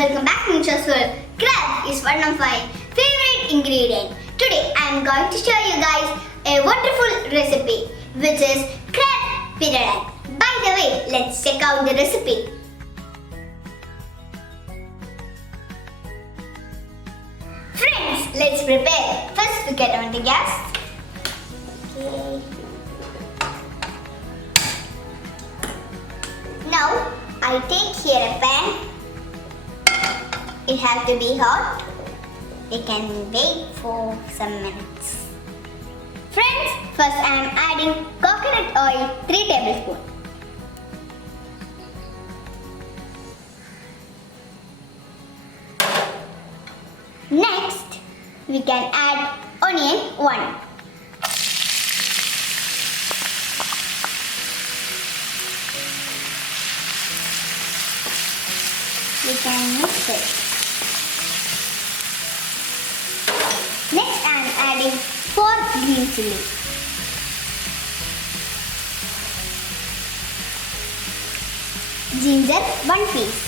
welcome back to Minshas world. Crab is one of my favorite ingredients. Today I am going to show you guys a wonderful recipe which is crab piralan. By the way, let's check out the recipe. Friends, let's prepare. First we get on the gas. Okay. Now I take here a pan. It has to be hot. We can wait for some minutes. Friends, first I am adding coconut oil 3 tablespoons. Next, we can add onion 1. We can mix it. Next I am adding 4 green chilli. Ginger 1 piece.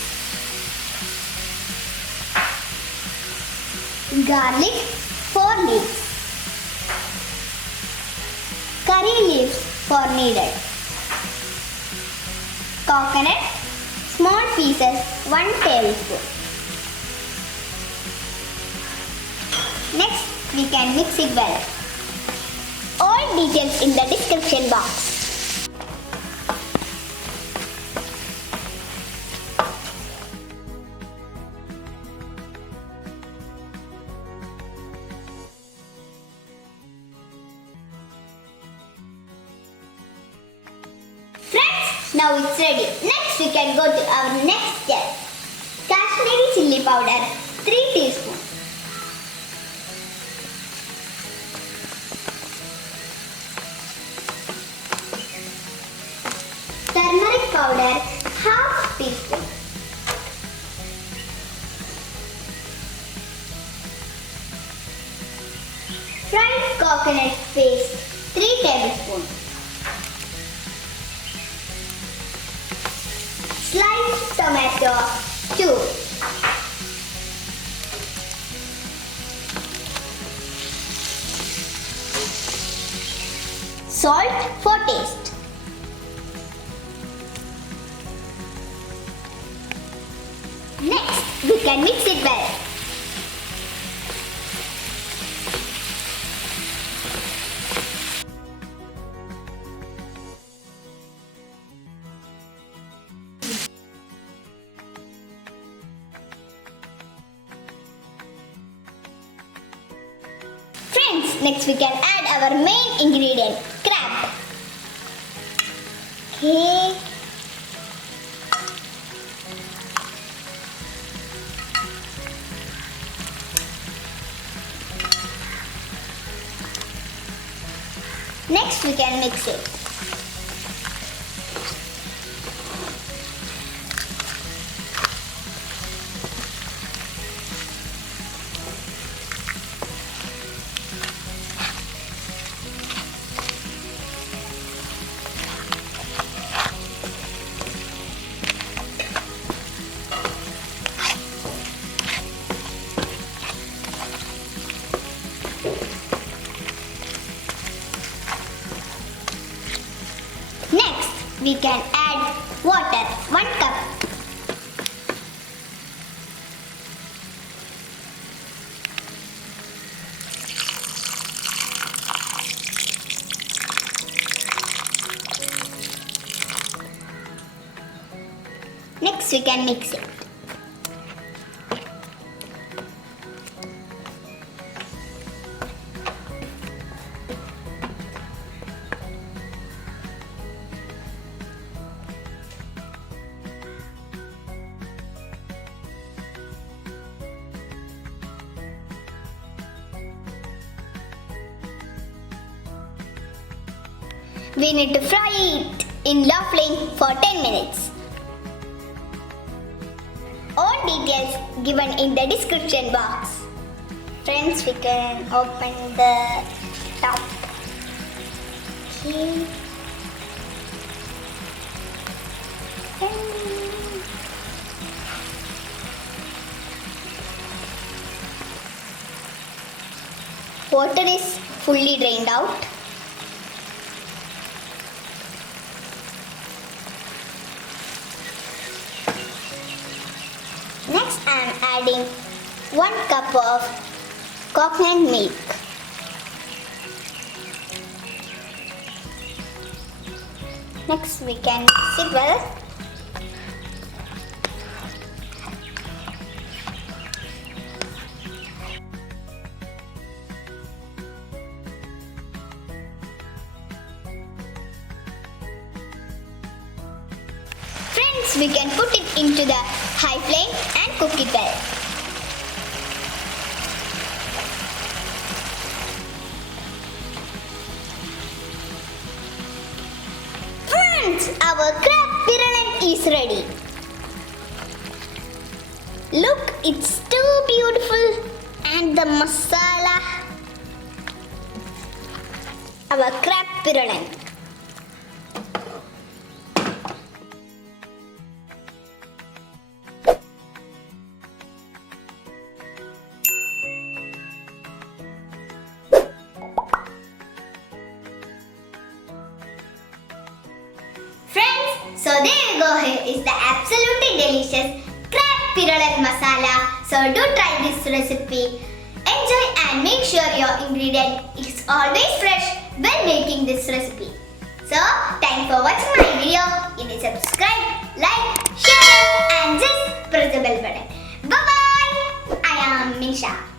Garlic 4 leaves. Curry leaves for needed. Coconut small pieces 1 tablespoon. Next, we can mix it well. All details in the description box. Friends, now it's ready. Next, we can go to our next step. Kashmiri chilli powder 3 teaspoons. Turmeric powder half teaspoon. Fried coconut paste 3 tablespoons. Sliced tomato 2. Salt for taste. Next, we can mix it well. Friends, next we can add our main ingredient, crab. Okay. Next, we can mix it. We can add water 1 cup. Next we can mix it. We need to fry it in low flame for 10 minutes. All details given in the description box. Friends, we can open the top. Okay. water is fully drained out. Next I am adding 1 cup of coconut milk. Next we can mix it well. Friends, we can put it into the high flame and cook it well. Friends, our crab piralan is ready. Look, it's too beautiful, and the masala. Our crab piralan. So there you go, here is the absolutely delicious crab piralan masala. So do try this recipe. Enjoy and make sure your ingredient is always fresh when making this recipe. So thanks for watching my video. You need to subscribe, like, share and just press the bell button. Bye bye. I am Minshas.